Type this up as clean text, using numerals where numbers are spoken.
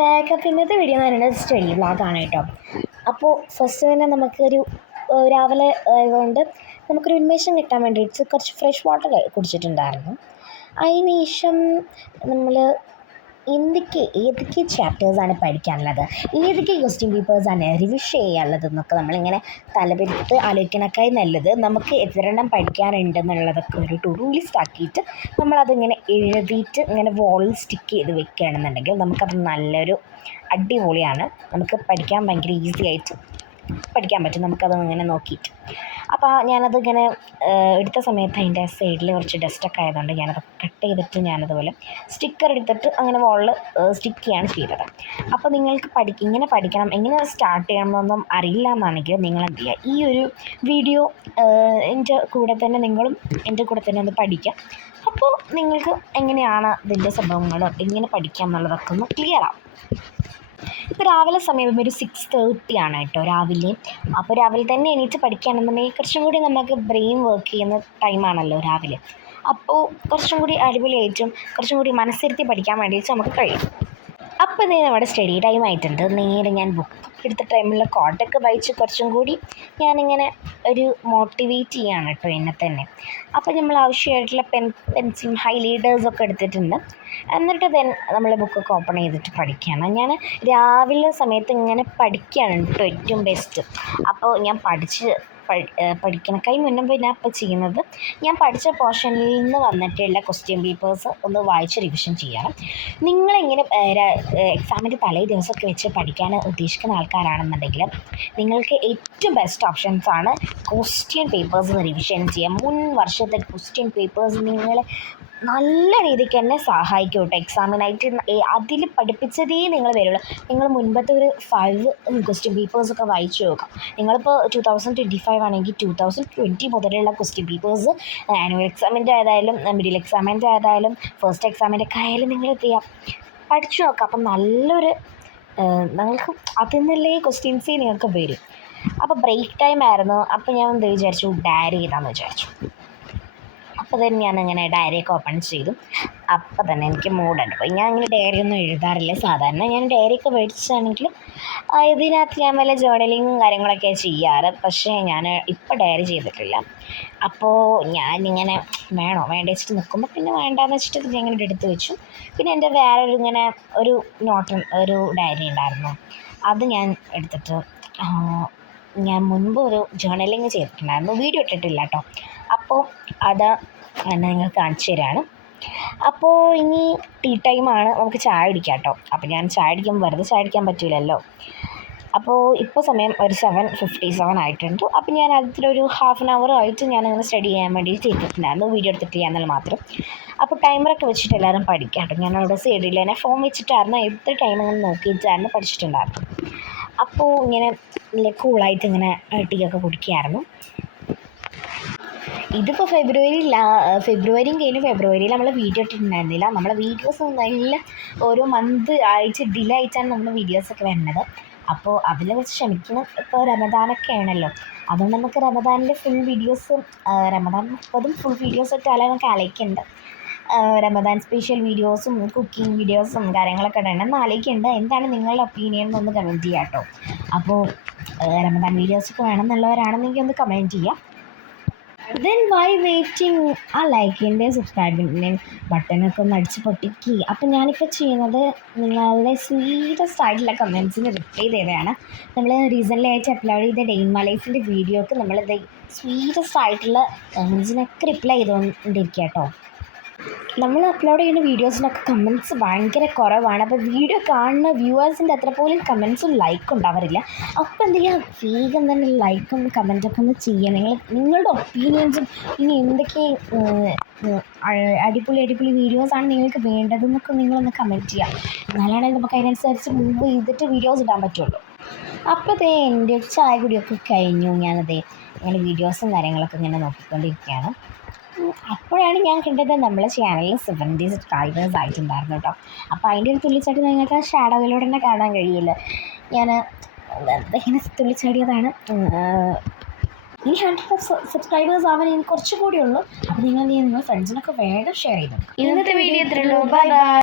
Back. അപ്പോൾ ഇന്നത്തെ video എന്ന് പറയുന്നത് സ്റ്റഡി വ്ളോഗാണ് കേട്ടോ. അപ്പോൾ ഫസ്റ്റ് തന്നെ നമുക്കൊരു രാവിലെ ആയതുകൊണ്ട് നമുക്കൊരു ഉന്മേഷം കിട്ടാൻ വേണ്ടിയിട്ട് കുറച്ച് ഫ്രഷ് വാട്ടർ കുടിച്ചിട്ടുണ്ടായിരുന്നു. അതിന് ശേഷം നമ്മൾ ഏതൊക്കെ ചാപ്റ്റേഴ്സാണ് പഠിക്കാനുള്ളത്, ഏതൊക്കെ ക്വസ്റ്റ്യൻ പേപ്പേഴ്സാണ് റിവിഷൻ ചെയ്യാനുള്ളത് എന്നൊക്കെ നമ്മളിങ്ങനെ തലപെരുത്ത് ആലോചിക്കണക്കായി നല്ലത് നമുക്ക് എത്രയെണ്ണം പഠിക്കാനുണ്ടെന്നുള്ളതൊക്കെ ഒരു ടു ഡു ലിസ്റ്റ് ആക്കിയിട്ട് നമ്മളതിങ്ങനെ എഴുതിയിട്ട് ഇങ്ങനെ വാളിൽ സ്റ്റിക്ക് ചെയ്ത് വെക്കുകയാണെന്നുണ്ടെങ്കിൽ നമുക്കത് നല്ലൊരു അടിപൊളിയാണ്. നമുക്ക് പഠിക്കാൻ ഭയങ്കര ഈസി ആയിട്ട് പഠിക്കാൻ പറ്റും നമുക്കത് ഇങ്ങനെ നോക്കിയിട്ട്. അപ്പോൾ ഞാനതിങ്ങനെ എടുത്ത സമയത്ത് അതിൻ്റെ സൈഡിൽ കുറച്ച് ഡസ്റ്റൊക്കെ ആയതുകൊണ്ട് ഞാനത് കട്ട് ചെയ്തിട്ട് ഞാനതുപോലെ സ്റ്റിക്കർ എടുത്തിട്ട് അങ്ങനെ വാളിൽ സ്റ്റിക്ക് ചെയ്യാണ് ചെയ്തത്. അപ്പോൾ നിങ്ങൾക്ക് ഇങ്ങനെ പഠിക്കണം, എങ്ങനെ സ്റ്റാർട്ട് ചെയ്യണമെന്നൊന്നും അറിയില്ല എന്നാണെങ്കിൽ നിങ്ങൾ എന്ത് ചെയ്യുക, ഈ ഒരു വീഡിയോ എൻ്റെ കൂടെ തന്നെ നിങ്ങളും എൻ്റെ കൂടെ തന്നെ ഒന്ന് പഠിക്കുക. അപ്പോൾ നിങ്ങൾക്ക് എങ്ങനെയാണ് ഇതിൻ്റെ സംഭവങ്ങൾ എങ്ങനെ പഠിക്കാം എന്നുള്ളതൊക്കെ ഒന്ന് ക്ലിയർ ആവും. ഇപ്പോൾ രാവിലെ സമയം ഒരു 6:30 ആണ് കേട്ടോ രാവിലെ. അപ്പോൾ രാവിലെ തന്നെ എണീറ്റ് പഠിക്കുകയാണെന്നുണ്ടെങ്കിൽ കുറച്ചും കൂടി നമുക്ക് ബ്രെയിൻ വർക്ക് ചെയ്യുന്ന ടൈമാണല്ലോ രാവിലെ. അപ്പോൾ കുറച്ചും കൂടി അടിപൊളിയായിട്ടും കുറച്ചും കൂടി മനസ്സിരുത്തി പഠിക്കാൻ വേണ്ടിയിട്ട് നമുക്ക് കഴിയും. അപ്പോൾ ഇതേ നമ്മുടെ സ്റ്റഡി ടൈം ആയിട്ടുണ്ട്. നേരെ ഞാൻ ബുക്ക് എടുത്ത ടൈമിൽ കോട്ടൊക്കെ വായിച്ച് കുറച്ചും കൂടി ഞാനിങ്ങനെ ഒരു മോട്ടിവേറ്റ് ചെയ്യാണ് കേട്ടോ എന്നെ തന്നെ. അപ്പോൾ നമ്മൾ ആവശ്യമായിട്ടുള്ള പെൻസിലും ഹൈലൈറ്റേഴ്സൊക്കെ എടുത്തിട്ടുണ്ട്. എന്നിട്ട് നമ്മൾ ബുക്കൊക്കെ ഓപ്പൺ ചെയ്തിട്ട് പഠിക്കുകയാണ്. ഞാൻ രാവിലെ സമയത്ത് ഇങ്ങനെ പഠിക്കുകയാണ് കേട്ടോ ഏറ്റവും ബെസ്റ്റ്. അപ്പോൾ ഞാൻ പഠിക്കണക്കായി മുന്നേ ഞാൻ ഇപ്പോൾ ചെയ്യുന്നത്, ഞാൻ പഠിച്ച പോർഷനിൽ നിന്ന് വന്നിട്ടുള്ള ക്വസ്റ്റ്യൻ പേപ്പേഴ്സ് ഒന്ന് വായിച്ച് റിവിഷൻ ചെയ്യണം. നിങ്ങളിങ്ങനെ എക്സാമിൻ്റെ തലേ ദിവസമൊക്കെ വെച്ച് പഠിക്കാൻ ഉദ്ദേശിക്കുന്ന ആൾക്കാരാണെന്നുണ്ടെങ്കിൽ നിങ്ങൾക്ക് ഏറ്റവും ബെസ്റ്റ് ഓപ്ഷൻസാണ് ക്വസ്റ്റ്യൻ പേപ്പേഴ്സ് റിവിഷൻ ചെയ്യാം. മുൻ വർഷത്തെ ക്വസ്റ്റ്യൻ പേപ്പേഴ്സ് നിങ്ങളെ നല്ല രീതിക്ക് തന്നെ സഹായിക്കും കേട്ടോ എക്സാമിനായിട്ട്. അതിൽ പഠിപ്പിച്ചതേ നിങ്ങൾ വരുള്ളൂ. നിങ്ങൾ മുൻപത്തെ ഒരു 5 ക്വസ്റ്റ്യൻ പേപ്പേഴ്സൊക്കെ വായിച്ചു നോക്കാം. നിങ്ങളിപ്പോൾ 2025 ആണെങ്കിൽ 2020 മുതലുള്ള ക്വസ്റ്റ്യൻ പേപ്പേഴ്സ് ആനുവൽ എക്സാമിൻ്റെ ആയതായാലും മിഡിൽ എക്സാമിൻ്റെ ആയതായാലും ഫസ്റ്റ് എക്സാമിൻ്റെ ഒക്കെ ആയാലും നിങ്ങൾ എന്ത് ചെയ്യാം, പഠിച്ചു നോക്കാം. അപ്പം നല്ലൊരു നിങ്ങൾക്ക് അതിൽ നിന്നല്ലേ ക്വസ്റ്റ്യൻസേ നിങ്ങൾക്ക് വരും. അപ്പോൾ ബ്രേക്ക് ടൈം ആയിരുന്നു. അപ്പോൾ ഞാൻ എന്ത് വിചാരിച്ചു, ഡയറി ചെയ്താന്ന് വിചാരിച്ചു. അപ്പോൾ തന്നെ ഞാനങ്ങനെ ഡയറിയൊക്കെ ഓപ്പൺ ചെയ്തു. അപ്പോൾ തന്നെ എനിക്ക് മൂടുണ്ട്. അപ്പോൾ ഞാൻ അങ്ങനെ ഡയറി ഒന്നും എഴുതാറില്ല സാധാരണ. ഞാൻ ഡയറിയൊക്കെ മേടിച്ചാണെങ്കിൽ ഇതിനകത്ത് ഞാൻ വല്ല ജേർണലിങ്ങും കാര്യങ്ങളൊക്കെ ചെയ്യാറ്. പക്ഷേ ഞാൻ ഇപ്പോൾ ഡയറി ചെയ്തിട്ടില്ല. അപ്പോൾ ഞാനിങ്ങനെ വേണ്ട വെച്ചിട്ട് നിൽക്കുമ്പോൾ പിന്നെ വേണ്ടാന്ന് വെച്ചിട്ട് ഞാൻ ഇങ്ങനെ എടുത്ത് വെച്ചു. പിന്നെ എൻ്റെ വേറൊരു ഇങ്ങനെ ഒരു ഡയറി ഉണ്ടായിരുന്നു, അത് ഞാൻ എടുത്തിട്ട് ഞാൻ മുൻപ് ഒരു ജേർണലിങ് ചെയ്തിട്ടുണ്ടായിരുന്നു, വീഡിയോ ഇട്ടിട്ടില്ല കേട്ടോ. അപ്പോൾ അത് നിങ്ങൾ കാണിച്ചു തരാണ്. അപ്പോൾ ഇനി ടീ ടൈമാണ്, നമുക്ക് ചായ കുടിക്കാം കേട്ടോ. അപ്പോൾ ഞാൻ ചായ കുടിക്കുമ്പോൾ വെറുതെ ചായ കുടിക്കാൻ പറ്റില്ലല്ലോ. അപ്പോൾ ഇപ്പോൾ സമയം ഒരു 7:57 ആയിട്ടുണ്ട്. അപ്പോൾ ഞാൻ അതിലൊരു ഹാഫ് ആൻ അവർ ആയിട്ട് ഞാനങ്ങനെ സ്റ്റഡി ചെയ്യാൻ വേണ്ടി ചെയ്തിട്ടുണ്ടായിരുന്നു, വീഡിയോ എടുത്തിട്ട് ചെയ്യാന്നുള്ള മാത്രം. അപ്പോൾ ടൈമറൊക്കെ വെച്ചിട്ട് എല്ലാവരും പഠിക്കാം കേട്ടോ. ഞാനവിടെ സൈഡിൽ തന്നെ ഫോൺ വെച്ചിട്ടായിരുന്നു എത്ര ടൈം അങ്ങനെ നോക്കിയിട്ടായിരുന്നു പഠിച്ചിട്ടുണ്ടായിരുന്നു. അപ്പോൾ ഇങ്ങനെ കൂളായിട്ട് ഇങ്ങനെ ടീ ഒക്കെ കുടിക്കുകയായിരുന്നു. ഇതിപ്പോൾ ഫെബ്രുവരിയും കഴിഞ്ഞ് ഫെബ്രുവരിയിൽ നമ്മൾ വീഡിയോ ഇട്ടിട്ടുണ്ടായിരുന്നില്ല. നമ്മളെ വീഡിയോസ് നല്ല ഓരോ മന്ത് ഡിലേ ആയിട്ടാണ് നമ്മുടെ വീഡിയോസൊക്കെ വരുന്നത്. അപ്പോൾ അതിൽ വെച്ച് ക്ഷമിക്കണം. ഇപ്പോൾ റമദാനൊക്കെ ആണല്ലോ, അതുകൊണ്ട് നമുക്ക് റമദാനിൻ്റെ ഫുൾ വീഡിയോസും റമദാൻ 30 ഫുൾ വീഡിയോസൊക്കെ നമുക്ക് ആലോചിക്കുന്നുണ്ട്. റമദാൻ സ്പെഷ്യൽ വീഡിയോസും കുക്കിംഗ് വീഡിയോസും കാര്യങ്ങളൊക്കെ ഉണ്ടെന്ന് ആലോചിക്കുന്നുണ്ട്. എന്താണ് നിങ്ങളുടെ ഒപ്പീനിയൻ എന്നൊന്ന് കമൻറ്റ് ചെയ്യാം കേട്ടോ. അപ്പോൾ റമദാൻ വീഡിയോസൊക്കെ വേണമെന്നുള്ളവരാണെന്നെങ്കിൽ ഒന്ന് കമൻറ്റ് ചെയ്യാം. ദെൻ വൈ വെയിറ്റിംഗ്, ആ ലൈക്കിൻ്റെ സബ്സ്ക്രൈബിൻ്റെ ബട്ടനൊക്കെ ഒന്ന് അടിച്ച് പൊട്ടിക്കുക. അപ്പം ഞാനിപ്പോൾ ചെയ്യുന്നത് നിങ്ങളുടെ സ്വീറ്റസ്റ്റ് ആയിട്ടുള്ള കമൻസിന് റിപ്ലൈ ചെയ്തതാണ്. നമ്മൾ റീസെൻ്റ്ലി ആയിട്ട് അപ്ലോഡ് ചെയ്ത ഡേ ഇൻ മൈ ലൈഫിൻ്റെ വീഡിയോക്ക് നമ്മളിത് സ്വീറ്റസ്റ്റ് ആയിട്ടുള്ള കമൻസിനൊക്കെ റിപ്ലൈ ചെയ്തുകൊണ്ടിരിക്കുക കേട്ടോ. നമ്മൾ അപ്ലോഡ് ചെയ്യുന്ന വീഡിയോസിനൊക്കെ കമൻറ്റ്സ് ഭയങ്കര കുറവാണ്. അപ്പോൾ വീഡിയോ കാണുന്ന വ്യൂവേഴ്സിൻ്റെ അത്ര പോലും കമൻസും ലൈക്കും ഉണ്ടാവാറില്ല. അപ്പോൾ എന്ത് ചെയ്യുക, വേഗം തന്നെ ലൈക്കും കമൻറ്റൊക്കെ ഒന്ന് ചെയ്യുക. നിങ്ങളുടെ ഒപ്പീനിയൻസും ഇനി എന്തൊക്കെ അടിപൊളി വീഡിയോസാണ് നിങ്ങൾക്ക് വേണ്ടതെന്നൊക്കെ നിങ്ങളൊന്ന് കമൻറ്റ് ചെയ്യുക. എന്നാലാണെങ്കിൽ നമുക്ക് അതിനനുസരിച്ച് മുമ്പ് ചെയ്തിട്ട് വീഡിയോസ് ഇടാൻ പറ്റുള്ളൂ. അപ്പോൾ എൻ്റെ ചായ കുടിയൊക്കെ കഴിഞ്ഞു. ഞാനതേ ഇങ്ങനെ വീഡിയോസും കാര്യങ്ങളൊക്കെ ഇങ്ങനെ നോക്കിക്കൊണ്ടിരിക്കുകയാണ്. അപ്പോഴാണ് ഞാൻ കണ്ടത് നമ്മളെ ചാനലിൽ 70 സബ്സ്ക്രൈബേഴ്സ് ആയിട്ടുണ്ടായിരുന്നു കേട്ടോ. അപ്പോൾ അതിൻ്റെ ഒരു തുള്ളിച്ചാട്ടി നിങ്ങൾക്ക് ഷാഡോയിലൂടെ തന്നെ കാണാൻ കഴിയില്ല. ഞാൻ ഇങ്ങനെ തുള്ളിച്ചാടിയതാണ്. ഇനി 100 സബ്സ്ക്രൈബേഴ്സ് ആവാൻ എനിക്ക് കുറച്ചുകൂടി ഉള്ളൂ. അപ്പോൾ നിങ്ങൾ ഫ്രണ്ട്സിനൊക്കെ വേഗം ഷെയർ ചെയ്തു. ഇന്നത്തെ വീഡിയോ ഇത്രയുള്ളൂ. Bye by.